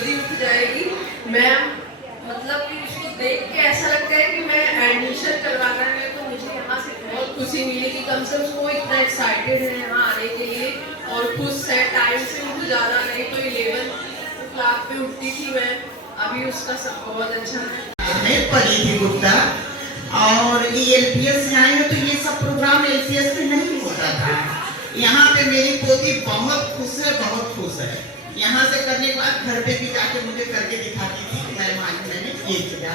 जल्दी उठ जाएगी। मैं मतलब कि उसको देख के ऐसा लगता है कि मैं एडमिशन करवाना है तो मुझे यहाँ से बहुत खुशी मिलेगी। कम से कम वो इतना एक्साइटेड है यहाँ आने के लिए और खुश है। टाइम से उठ जाना, नहीं तो 11 क्लास पे उठती थी मैं, अभी उसका सब बहुत अच्छा है। मैं पढ़ी थी गुप्ता और ये LPS से आई हूँ तो ये सब प्रोग्राम LPS में नहीं होता था। यहाँ पे मेरी पोती बहुत खुश है, बहुत खुश है। यहाँ से करने के बाद घर पे भी जाके मुझे करके दिखाती थी कि मैंने ये किया।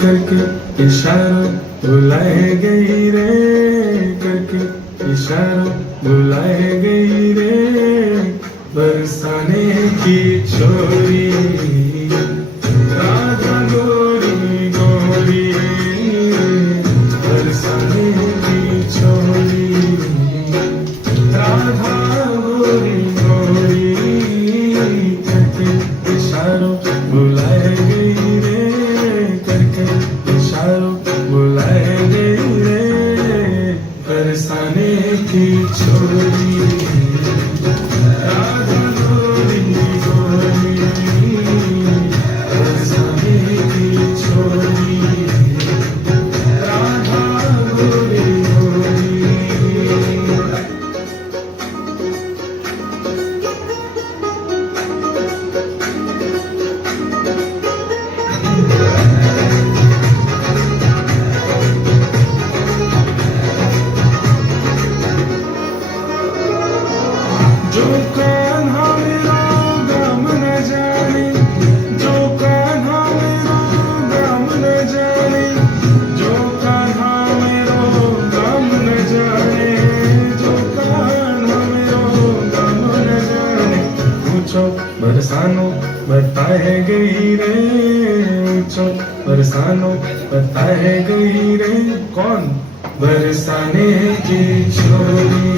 करके इशारा बुलाए गई रे, करके इशारा बुलाए गई रे, बरसाने की छोरी राधा गोरी गोरी, बरसाने की छोरी राधा गोरी गोरी, करके इशारा बुलाए गई रे, बुलाए गई रे, बरसाने की छोरी राधा गोरी गोरी, बरसाने की छोरी राधा गोरी गोरी। जो कान्हा मेरा गम न जाने, जो कान्हा मेरा गम न जाने, जो कान्हा मेरा गम न जाने, जो कान्हा मेरा गम न जाने, ऊंचो बरसानो बताए गई रे, ऊंचो बरसानो बताए गई रे, कौन बरसाने की छोरी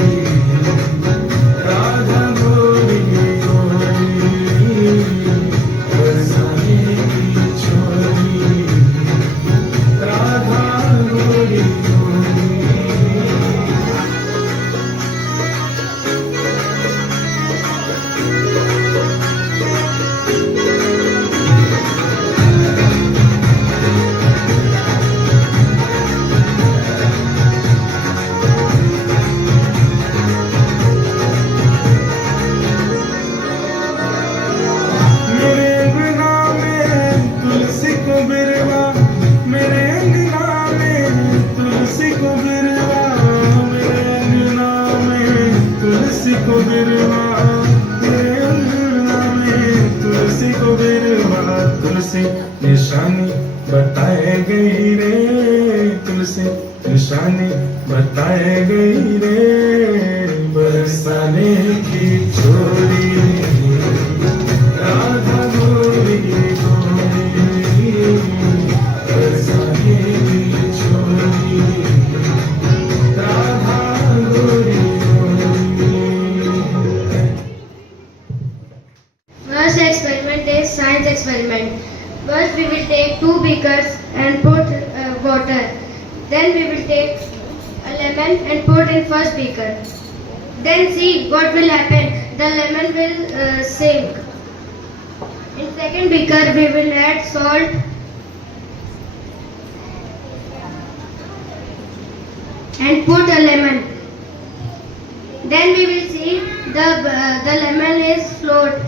राधा गोरी गोरी, बरसाने की छोरी राधा गोरी गोरी। तुलसी निशानी बताए गई रे, तुलसी निशानी बताए गई रे, बरसाने की छोरी First experiment is science experiment. First we will take two beakers and put water. Then we will take a lemon and put in first beaker. Then see what will happen. The lemon will sink. In second beaker we will add salt and put a lemon. Then we will see the lemon is float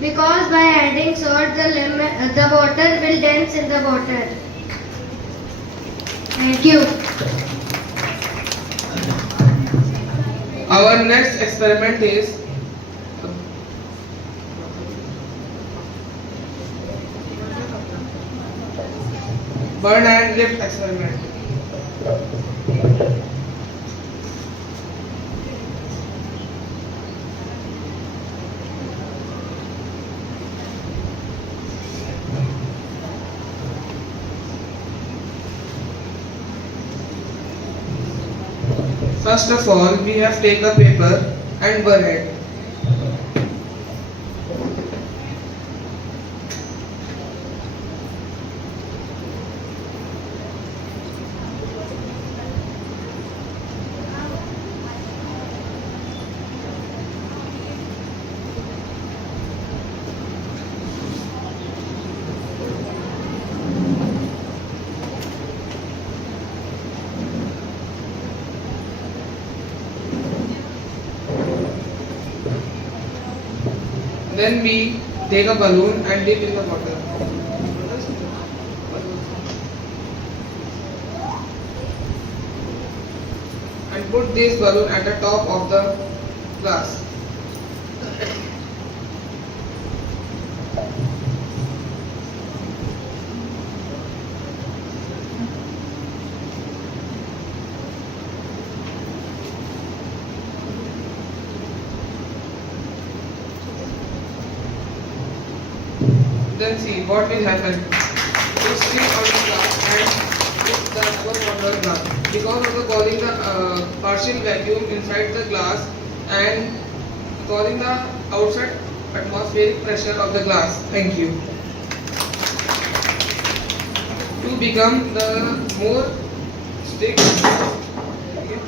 because by adding salt the water will dance in the water. Thank you. Our next experiment is burn and lift experiment. First of all, we have take a paper and burn it. Then we take a balloon and dip in the water. And put this balloon at the top of the glass. Then see what will happen. It stick on the glass and with the above water glass. Because of the causing the partial vacuum inside the glass and causing the outside atmospheric pressure of the glass. Thank you. To become the more stick. Okay.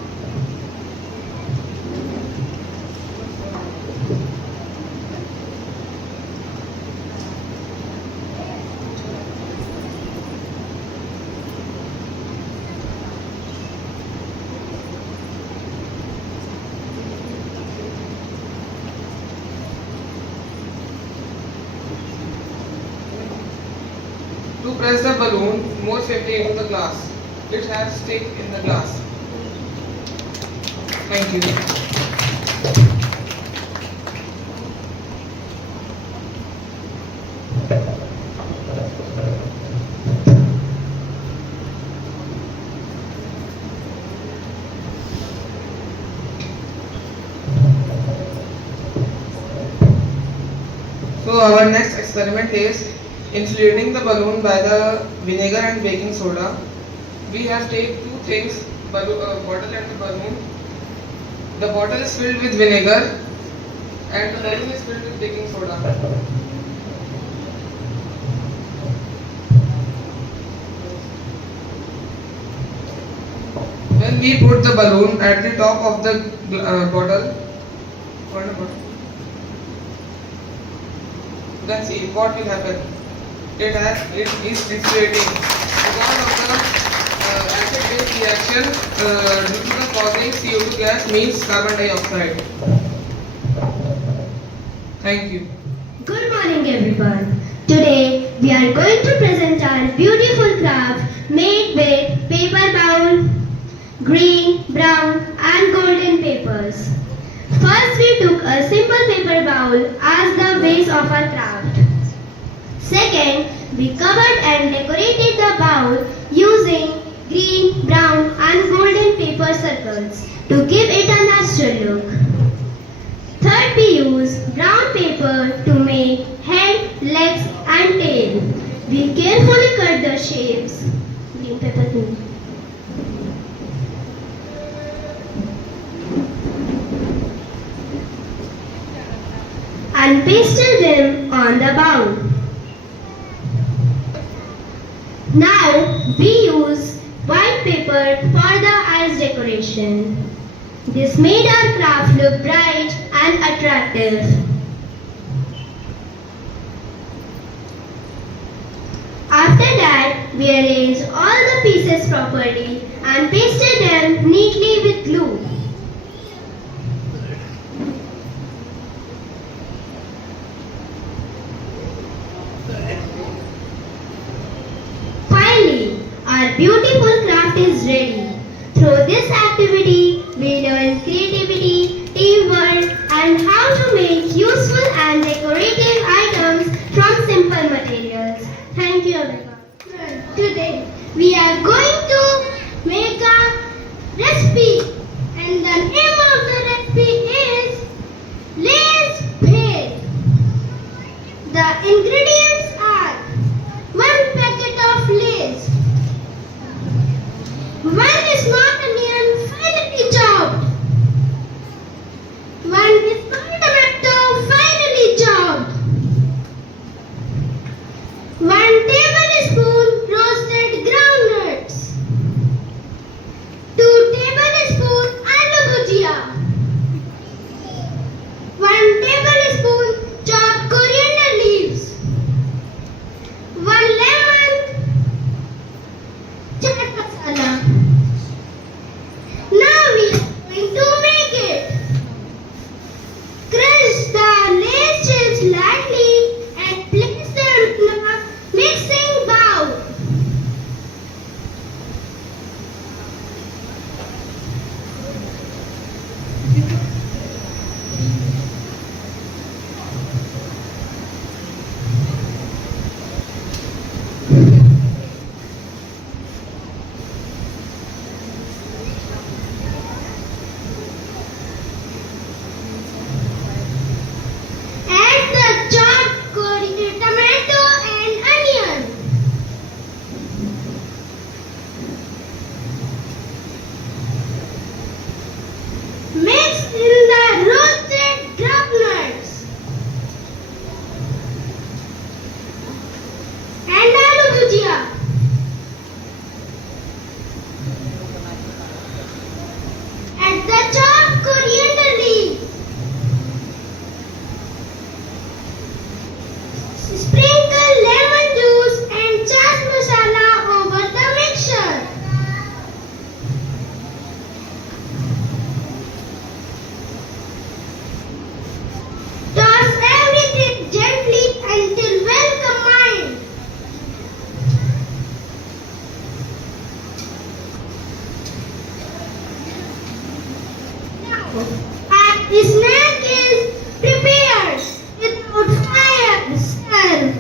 To press the balloon more safely into the glass. It has stick in the glass. Thank you. So our next experiment is inflating the balloon by the vinegar and baking soda. We have take two things, bottle and the balloon. The bottle is filled with vinegar and the balloon is filled with baking soda. When we put the balloon at the top of the bottle, then see what will happen. It is inflating because of the acid-base reaction due to the causing CO2 gas means carbon dioxide. Thank you. Good morning everyone. Today we are going to present our beautiful craft made with paper bowl, green, brown and golden papers. First we took a simple paper bowl as the base of our craft. Second, we covered and decorated the bowl using green, brown and golden paper circles to give it a natural look. Third, we used brown paper to make head, legs and tail. We carefully cut the shapes. Green paper too. And pasted them Now we use white paper for the ice decoration. This made our craft look bright and attractive. After that, we arranged all the pieces properly and pasted them neatly with glue. Finally, our beautiful craft is ready. Through this activity, we learn creativity, teamwork, and how to make useful and decorative items from simple materials. Thank you, everyone. Today, we are going to make a recipe, and the name of the recipe is Lay's Bhed. The ingredients are 1 packet of Lay's, 1 small onion finely chopped, 1 small tomato finely chopped, 1 tablespoon roasted groundnuts, 2 tablespoon aloo bhujia, 1 tablespoon chopped coriander leaves, 1 lemon, chaat masala. Now we are going to make it. Crush the Lay's chips lightly and place them in a mixing bowl. Add the chopped tomato and onion. Mix in the roasted groundnuts and aloo bhujia. Add the chopped coriander leaves. Sprinkle lemon juice and chaat masala over the mixture. Toss everything gently until well combined. Now, our snack is prepared. Without fire, serve.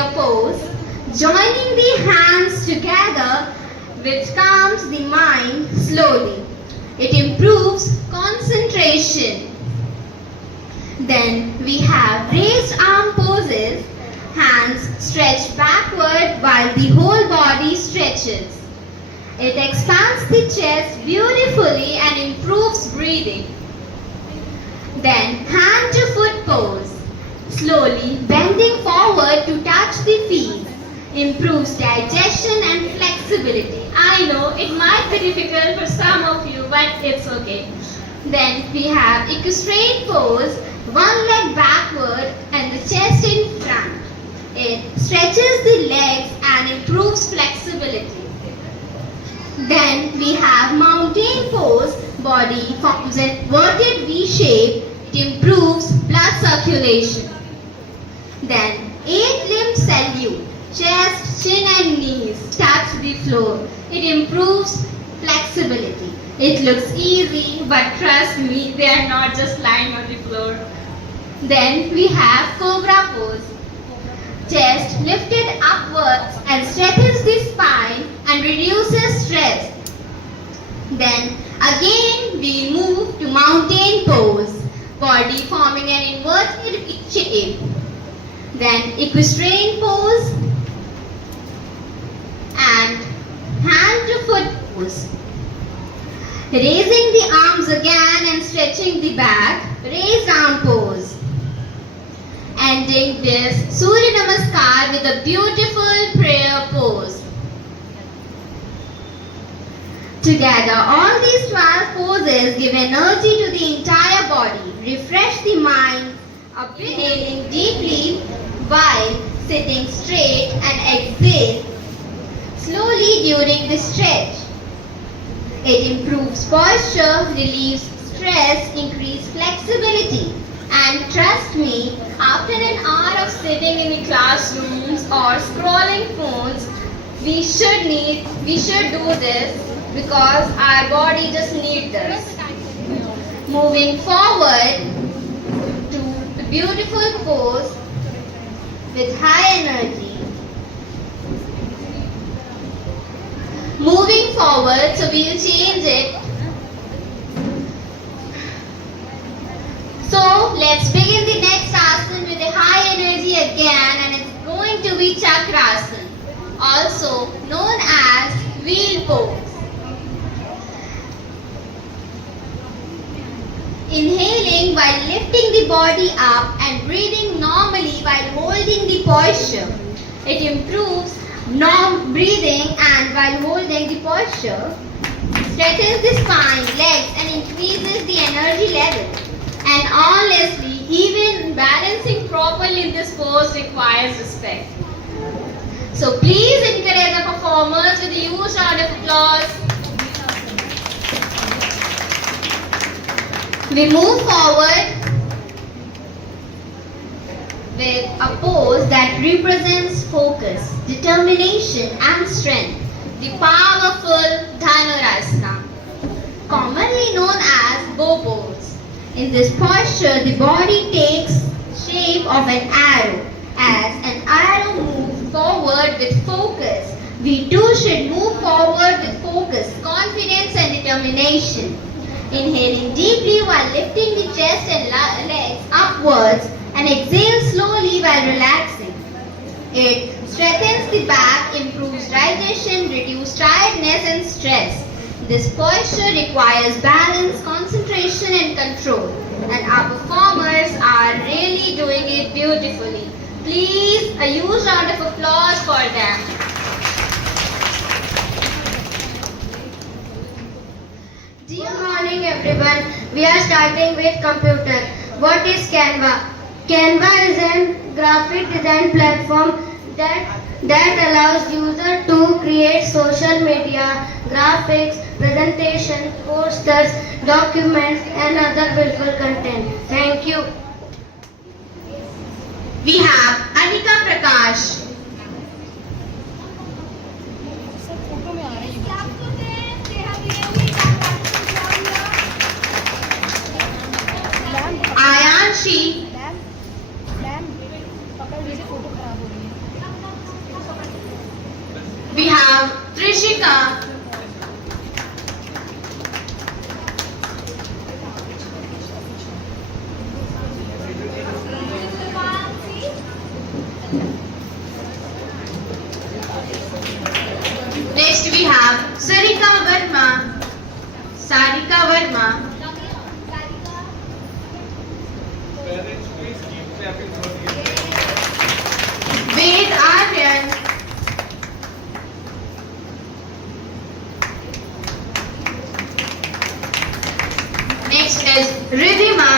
prayer pose, joining the hands together, which calms the mind slowly. It improves concentration. Then we have raised arm poses, hands stretched backward while the whole body stretches. It expands the chest beautifully and improves breathing. Then hand to foot pose, slowly bending forward to touch the feet, improves digestion and flexibility. I know it might be difficult for some of you, but it's okay. Then we have equestrian pose, one leg backward and the chest in front. It stretches the legs and improves flexibility. Then we have mountain pose, body forms an inverted V shape. It improves blood circulation. Then 8-limb salute, chest, chin and knees touch the floor. It improves flexibility. It looks easy, but trust me, they are not just lying on the floor. Then we have cobra pose. Chest lifted upwards and strengthens the spine and reduces stress. Then again we move to mountain pose, body forming an inverted V shape. Then equestrian pose and hand to foot pose. Raising the arms again and stretching the back, raised arm pose. Ending this Surya Namaskar with a beautiful prayer pose. Together, all these 12 poses give energy to the entire body, refresh the mind, inhaling deeply while sitting straight and exhale slowly during the stretch. It improves posture, relieves stress, increases flexibility. And trust me, after an hour of sitting in the classrooms or scrolling phones, we should do this because our body just needs this. Moving forward to the beautiful pose with high energy. Moving forward, so we'll change it. So let's begin the next asana with a high energy again, and it's going to be Chakrasana, also known as wheel pose. Inhaling while lifting the body up and breathing normally while holding the posture. It improves breathing and while holding the posture, strengthens the spine, legs and increases the energy level. And honestly, even balancing properly in this pose requires respect. So please encourage the performers with a huge round of applause. We move forward with a pose that represents focus, determination and strength. The powerful Dhanurasana, commonly known as bow pose. In this posture, the body takes shape of an arrow. As an arrow moves forward with focus, we too should move forward with focus, confidence and determination. Inhaling deeply while lifting the chest and legs upwards and exhale slowly while relaxing. It strengthens the back, improves digestion, reduces tiredness and stress. This posture requires balance, concentration and control. And our performers are really doing it beautifully. Please, a huge round of applause for them. Good morning everyone. We are starting with computer. What is Canva? Canva is a graphic design platform that allows users to create social media, graphics, presentations, posters, documents and other visual content. Thank you. We have Anika Prakash. Ayanshi. Trishika. Next we have Sarika Verma. Sarika Verma. Parents, please keep clapping for the Ved Aryan. Next is Ridhima.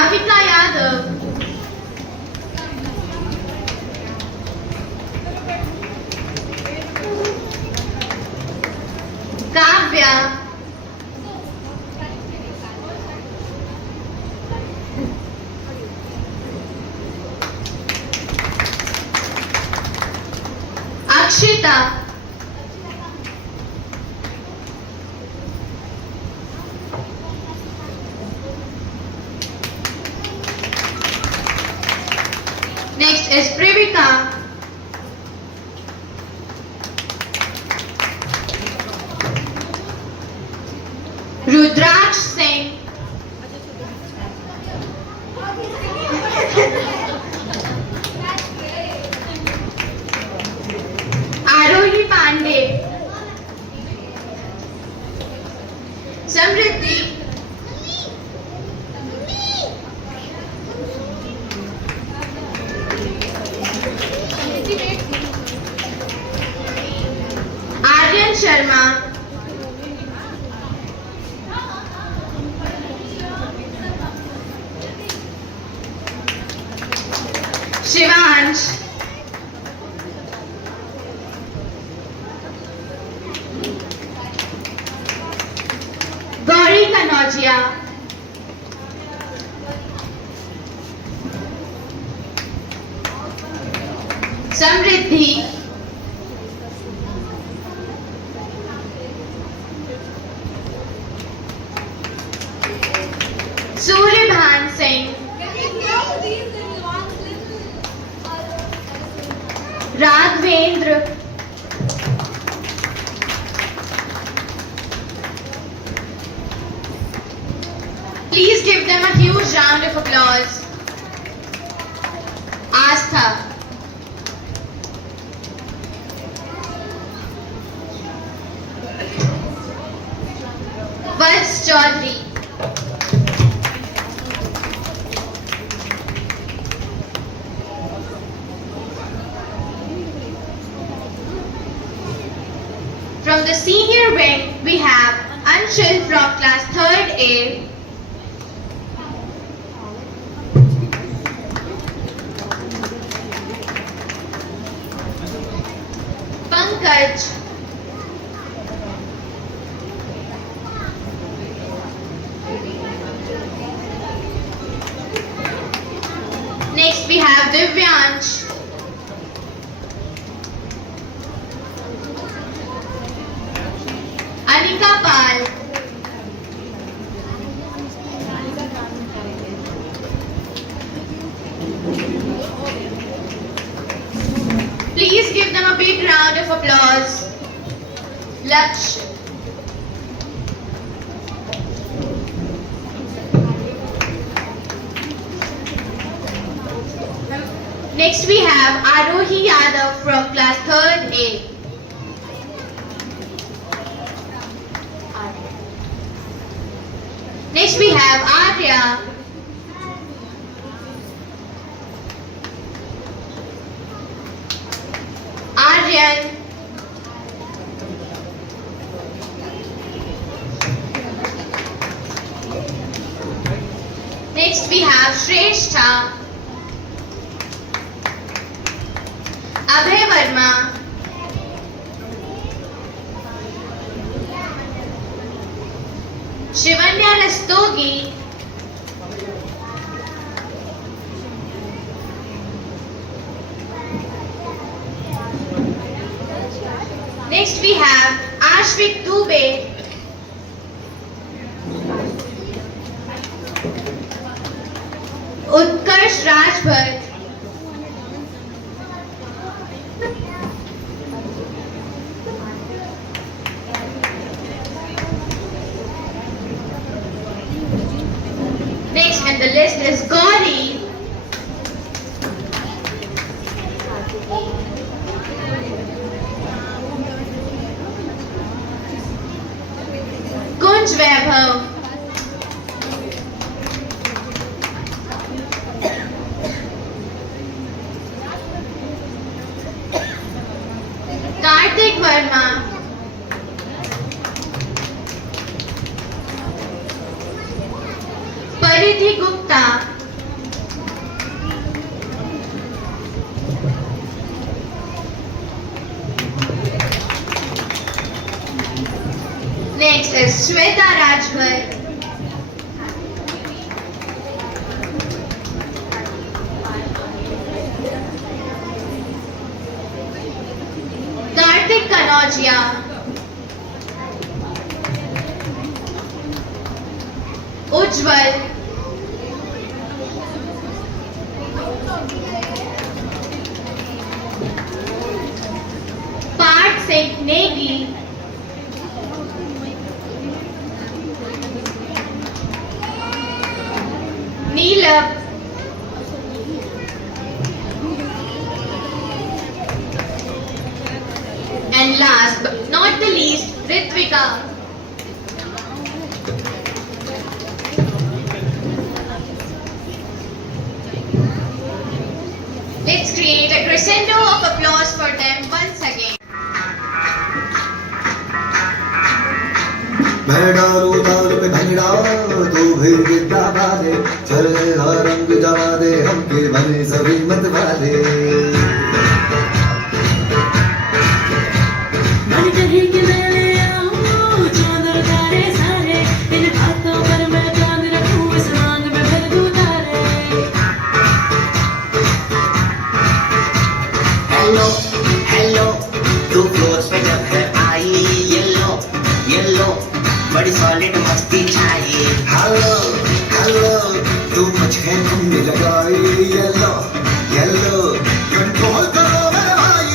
Avika Yadav. Kavya. Akshita. Next is Privika. Rudraksh Singh. Arohi Pandey. Samriddhi. Aryan Sharma. Shivansh. Gauri Kanojia. Samriddhi. Suryabhan Singh. Raghavendra. Please give them a huge round of applause. Astha. Vats Chaudhary. From the senior wing, we have Anshul from class 3rd A. Pankaj. Next we have Divyansh. Anika Pal. Please give them a big round of applause. Laksh. Next we have Arohi Yadav from class 3rd A. Next we have Arya. Aryan. Next we have Shrestha. Abhay Verma. Shivanya Rastogi. Next we we have Ashvik Dubey, Utkarsh Rajbhat, next on the list is Gauri, Kunj Vaibhav, Kartik Verma, Paridhi Gupta, next is Shweta Rajbhat, Kartik Kanodia, Ujjwal, Parth Singh Negi, Neelab, and last but not the least, Ritvika. Let's create a crescendo of applause for them once again. मैं डालू दाल पे भंगड़ा तू भी गिद्दा वाले चले रंग जमा दे हमके बने सभी मत वाले मन कहे कि मैं ले आऊं चांद और तारे सारे इन हाथों पर मैं चांद रखूं इस मांग में भर दूं तारे हेलो हेलो तू फ्लोर्स पे जब है आई येलो येलो बड़ी सॉलिड मस्ती चाहिए हेलो हेलो तू मुझे तुमने लगाई येलो येलो कंट्रोल करो मेरे भाई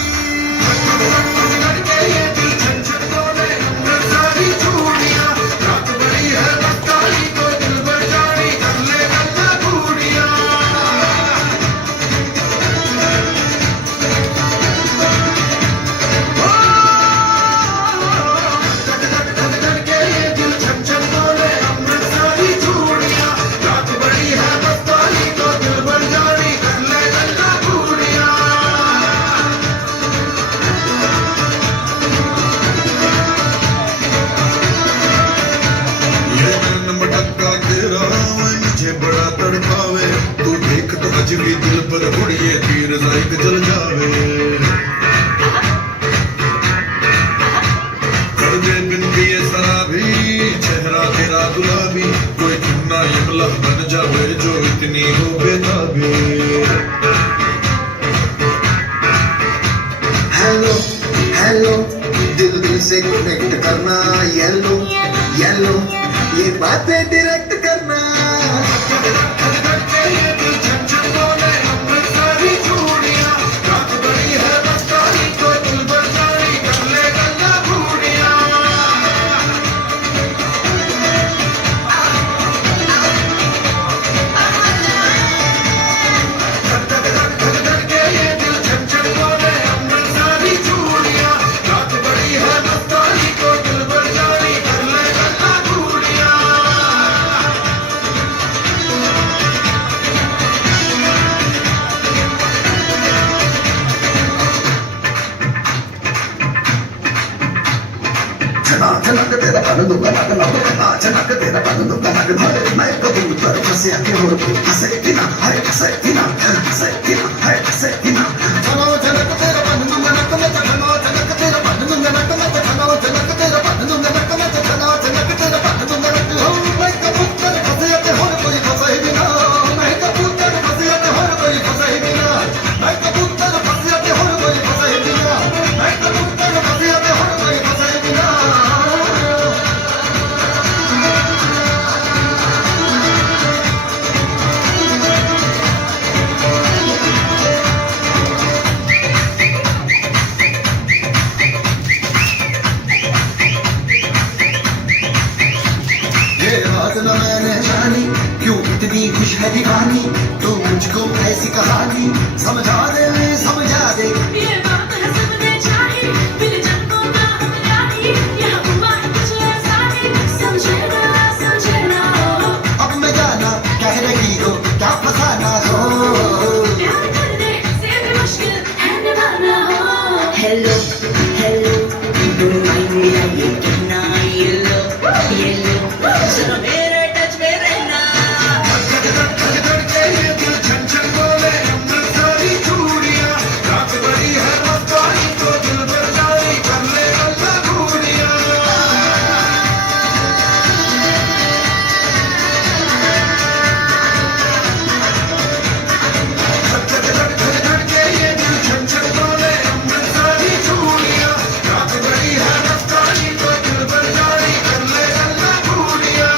भी दिल पर उड़िए तीर जाइक जल जावे कर दे बिन दिए शराबी चेहरा तेरा गुलाबी कोई चुन्ना यमला बन जावे जो इतनी हो बेताबी हेलो हेलो दिल दिल से कनेक्ट करना येलो येलो ये बातें डायरेक्ट करना चनक तेरा पन दूंगा नग लग चनक तेरा पन दूंगा नग भरे मैं कबूतर फंसे के और फंसे कि ना हरे फंसे कि ना हरे फंसे कि ना चलो चनक तेरा पन दूंगा नग में चलो चनक तेरा पन दूंगा नग में चलो चनक तेरा पन दूंगा नग में चलो चनक तेरा पन दूंगा नग हो मैं कबूतर फंसे के और कोई फंसे कि ना मैं कबूतर फंसे के और कोई फंसे कि ना मैं कबूतर फंसे के और कोई फंसे कि ना मैं कबूतर फंसे के और कोई समझा दे ये बात है सबने चाही बिन जन्मों का हमरा ही यह हुआ है कुछ ऐसा ही समझे ना अब मैं जाना कह रही हो क्या फसाना हो प्यार करने से भी मुश्किल है निभाना हो हेलो हेलो डोंट माइंड मेरा ये कहना ये लो सुनो मेरे टच में रहना धड़ के ये दिल छन छन बोले अमृत सारी चूड़ियां रात बड़ी है मस्तानी तो दिल भर जाई कर ले अल्लाह घूरियां धड़ के ये दिल छन छन बोले अमृत सारी चूड़ियां रात बड़ी है मस्तानी तो दिल भर जाई कर ले अल्लाह घूरियां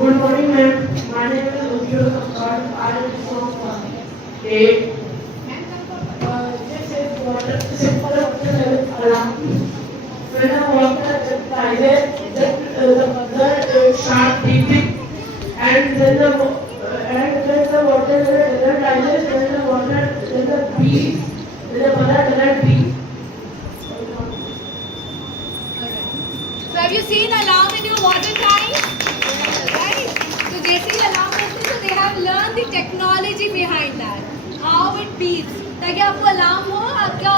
Good morning, ma'am. My name is Ujjwal Kakkad. I am from 8. This is water, simple water level alarm. When the water rises, the mother start breathing, and then the water level rises, then the mother doesn't breathe. So have you seen alarm in your water tank? Right? So जैसे ही alarm होती है, so they have learned the technology behind that, how it beeps, ताकि आपको alarm हो, आपका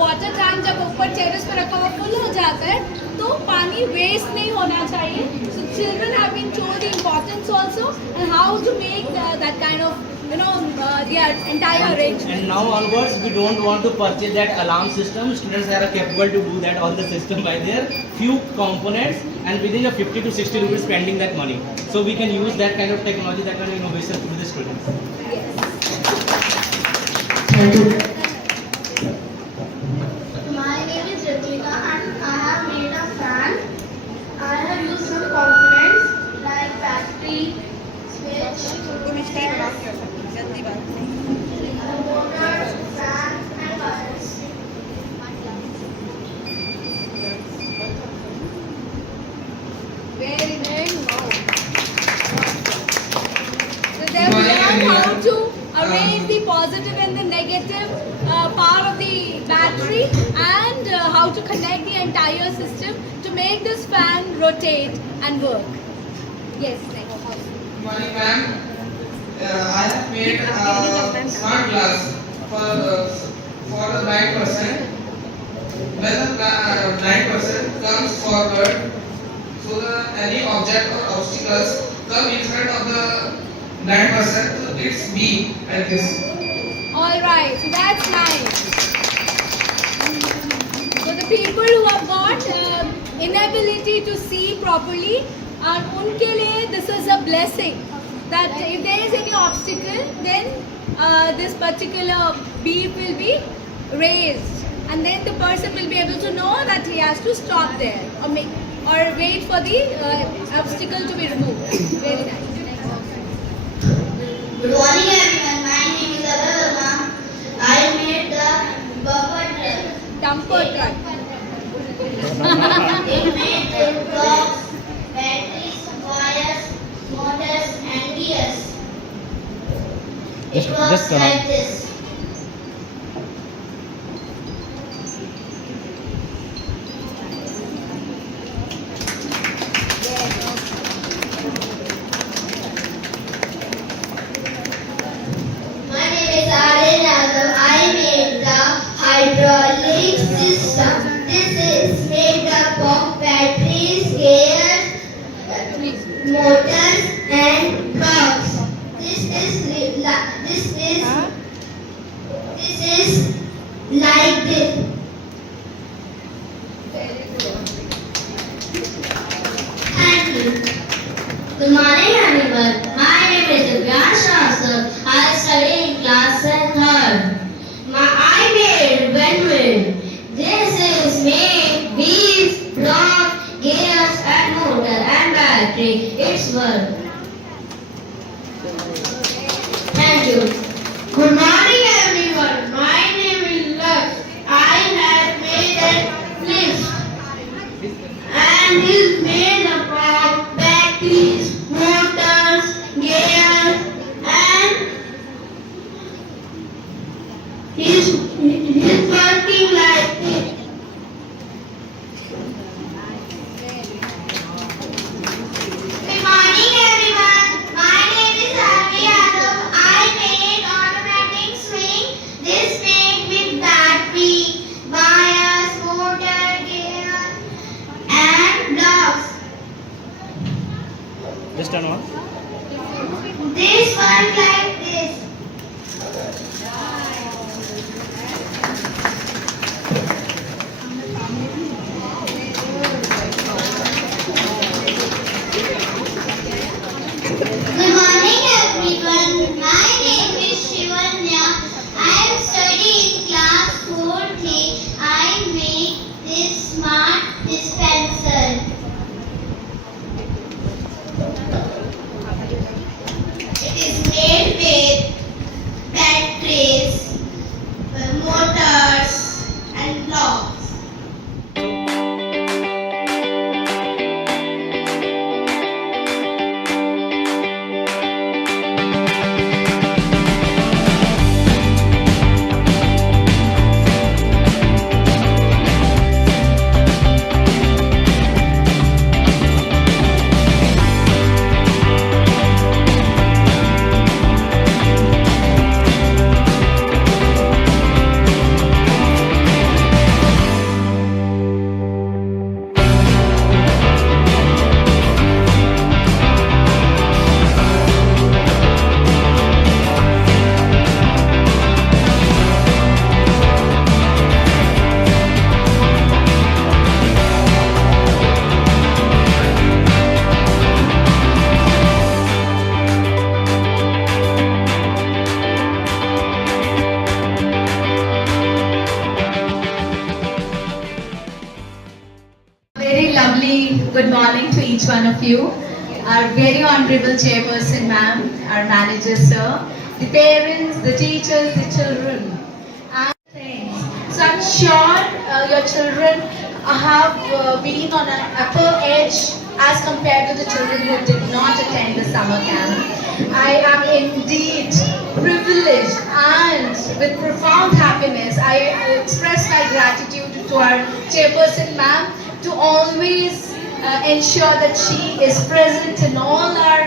water tank जब ऊपर terrace पे रखा हुआ full हो जाता है, तो पानी waste नहीं होना चाहिए. So children have been told the importance also and how to make that kind of the entire arrangement. And now onwards, we don't want to purchase that alarm system. Students are capable to do that on the system by their few components and within a 50 to 60 rupees spending that money. So we can use that kind of technology, that kind of innovation to the students. My name is Ritika and I have made a fan. I have used some components like battery, switch, motor, fan and wires. Very nice. So they have learned how to arrange the positive and the negative part of the battery and how to connect the entire system to make this fan rotate and work. Yes, next. Good morning, ma'am. I have made a smart glass for the blind person. When the blind person comes forward, so any object or obstacles come in front of the blind person, so it's B like this. Alright, so that's nice. So the people who have got inability to see properly, unke liye this is a blessing. That if there is any obstacle, then this particular beep will be raised, and then the person will be able to know that he has to stop there or wait for the obstacle to be removed. Very nice. Good morning everyone, my name is Abha Verma. I made the buffer truck. Dumper truck. It made the blocks, batteries, wires, motors and gears. It works like this. morning everyone. My name is Divyansh Rasar. I study in class 3rd. I made windmill. This is made wheels, block, gears and motor and battery. It's work. Thank you. Good morning everyone. My name is Lux. I have made a lift. And is made up of batteries, motors, gears, and he's working like this. Good morning everyone. My name is Harvi Yadav. I made automatic swing. This made with battery, wires, motor, gear, and blocks. Just turn on. This one like this. Good morning everyone. My name is Shivanya. I am studying class 4th. I made this smart dispenser. It is made with batteries, motors and blocks. Very lovely good morning to each one of you. Our very honorable chairperson ma'am, our manager sir, the parents, the teachers, the children, and things. So I'm sure your children have been on an upper edge as compared to the children who did not attend the summer camp. I am indeed privileged and with profound happiness I express my gratitude to our chairperson ma'am to always ensure that she is present in all our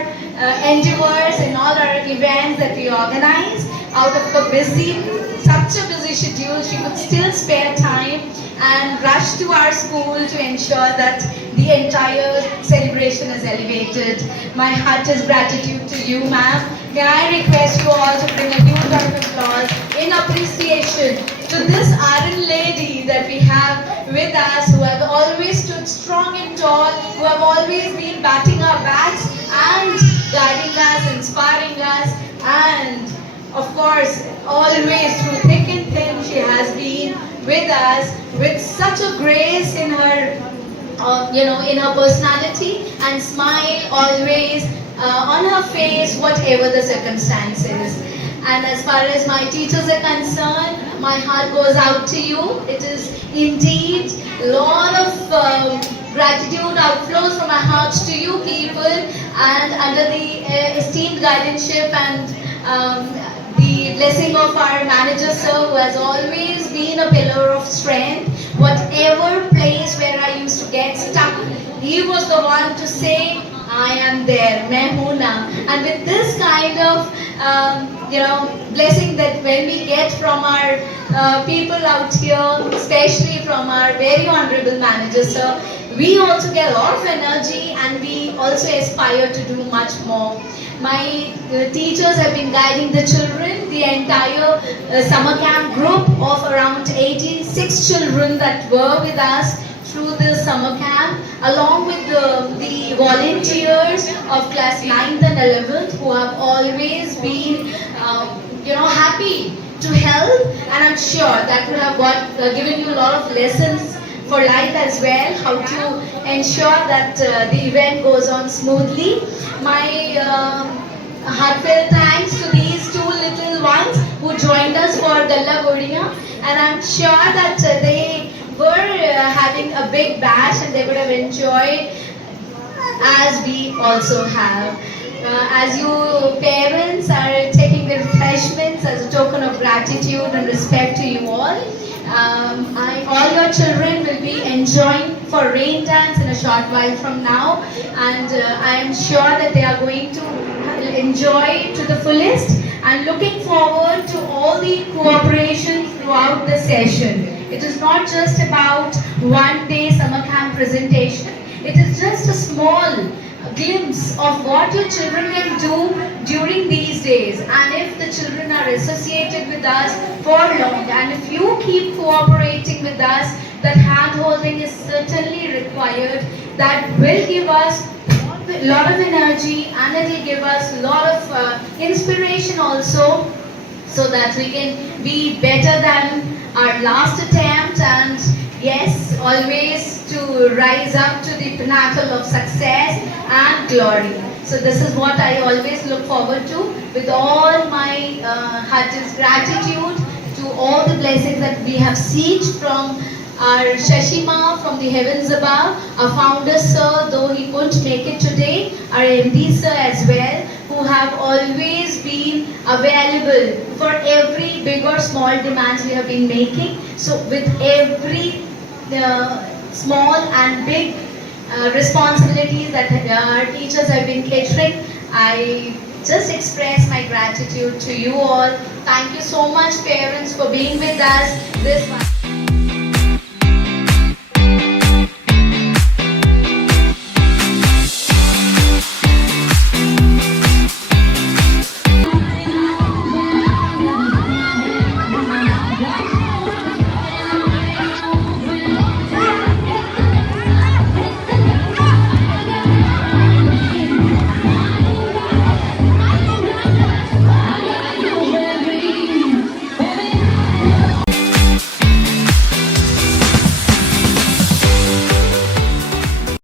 endeavors, in all our events that we organize. Out of such a busy schedule, she could still spare time and rush to our school to ensure that the entire celebration is elevated. My heartiest gratitude to you, ma'am. May I request you all to bring a huge round of applause in appreciation to this iron lady that we have with us, who have always stood strong and tall, who have always been batting our backs and guiding us, inspiring us, and of course, always through thick and thin, she has been with us with such a grace in her, in her personality and smile always on her face, whatever the circumstances. And as far as my teachers are concerned, my heart goes out to you. It is indeed a lot of gratitude outflows from my heart to you people, and under the esteemed guardianship and the blessing of our manager sir, who has always been a pillar of strength. Whatever place where I used to get stuck, he was the one to say, I am there, main hoon na. And with this kind of blessing that when we get from our people out here, especially from our very honorable manager sir, we also get a lot of energy and we also aspire to do much more. My teachers have been guiding the children, the entire summer camp group of around 86 children that were with us through this summer camp, along with the volunteers of class 9th and 11th who have always been, happy to help, and I'm sure that would have given you a lot of lessons for life as well, how to ensure that the event goes on smoothly. My heartfelt thanks to these two little ones who joined us for Galla Godiya, and I'm sure that they were having a big bash and they would have enjoyed as we also have. As you parents are taking the refreshments as a token of gratitude and respect to you all, all your children will be enjoying for rain dance in a short while from now, and I am sure that they are going to enjoy it to the fullest, and looking forward to all the cooperation throughout the session. It is not just about one day summer camp presentation. It is just a small glimpse of what your children can do during these days, and if the children are associated with us for long, and if you keep cooperating with us, that hand holding is certainly required. That will give us a lot of energy, and it will give us a lot of inspiration also, so that we can be better than our last attempt, and yes, always to rise up to the pinnacle of success and glory. So this is what I always look forward to, with all my heartiest gratitude to all the blessings that we have received from our Shashima from the heavens above, our founder sir, though he couldn't make it today, our MD sir as well, who have always been available for every big or small demands we have been making. So with every small and big responsibilities that our teachers have been catering, I just express my gratitude to you all. Thank you so much, parents, for being with us this month.